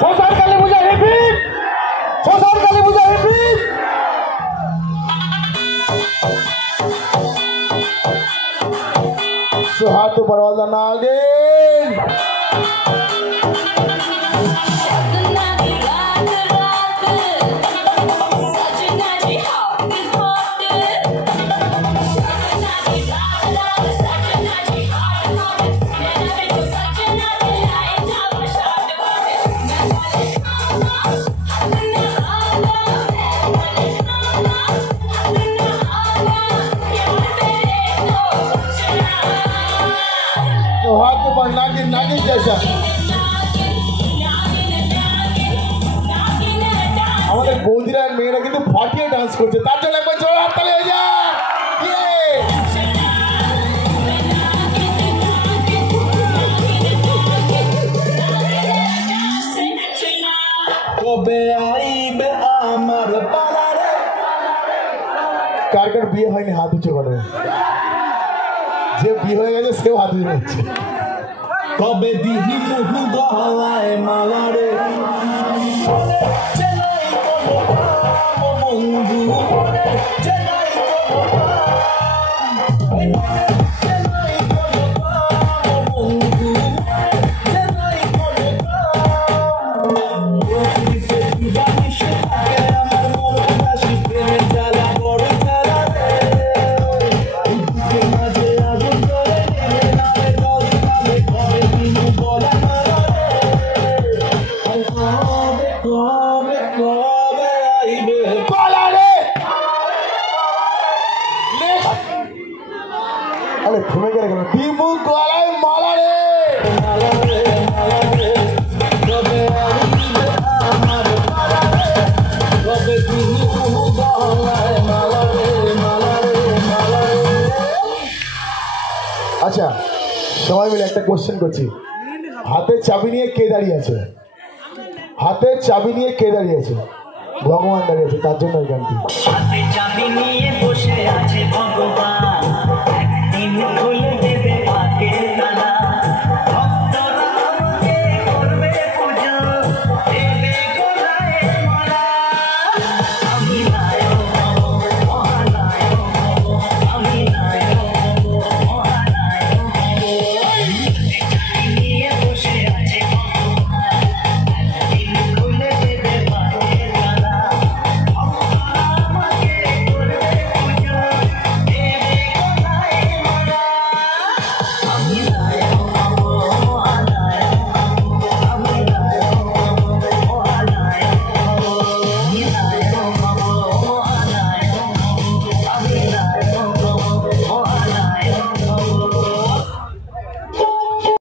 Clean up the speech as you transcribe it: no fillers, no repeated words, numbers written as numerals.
শ্মশান কালী পূজা রিপিট, শ্মশান কালী পূজা repeat. So हाथ ऊपर वाला नागे हाथ ऊपर नागिन नागिन जैसा আমাদের বৌদিরা মেয়েরা কিন্তু ফাটিয়ে ডান্স করছে, তার জন্য একবার জোরে হাততালি হয়ে যায়। কবে আইবে আমার পাড়ারে, কার কার বিয়ে হয়নি হাত উঁচু করে, যে বিয়ে হয়ে গেছে সেও হাত উঁচু করছে। কবে দিহি মুহু গলায় মালারে বন্ধু ঘুমে গেলে কেন টিমু গলায় মালা রে আচ্ছা সবাই মিলে একটা কোশ্চেন করছি, হাতে চাবি নিয়ে কে দাঁড়িয়ে আছে? হাতে চাবি নিয়ে কে দাঁড়িয়ে আছে? ভগবান দাঁড়িয়ে আছে, তার জন্য এই গানটি।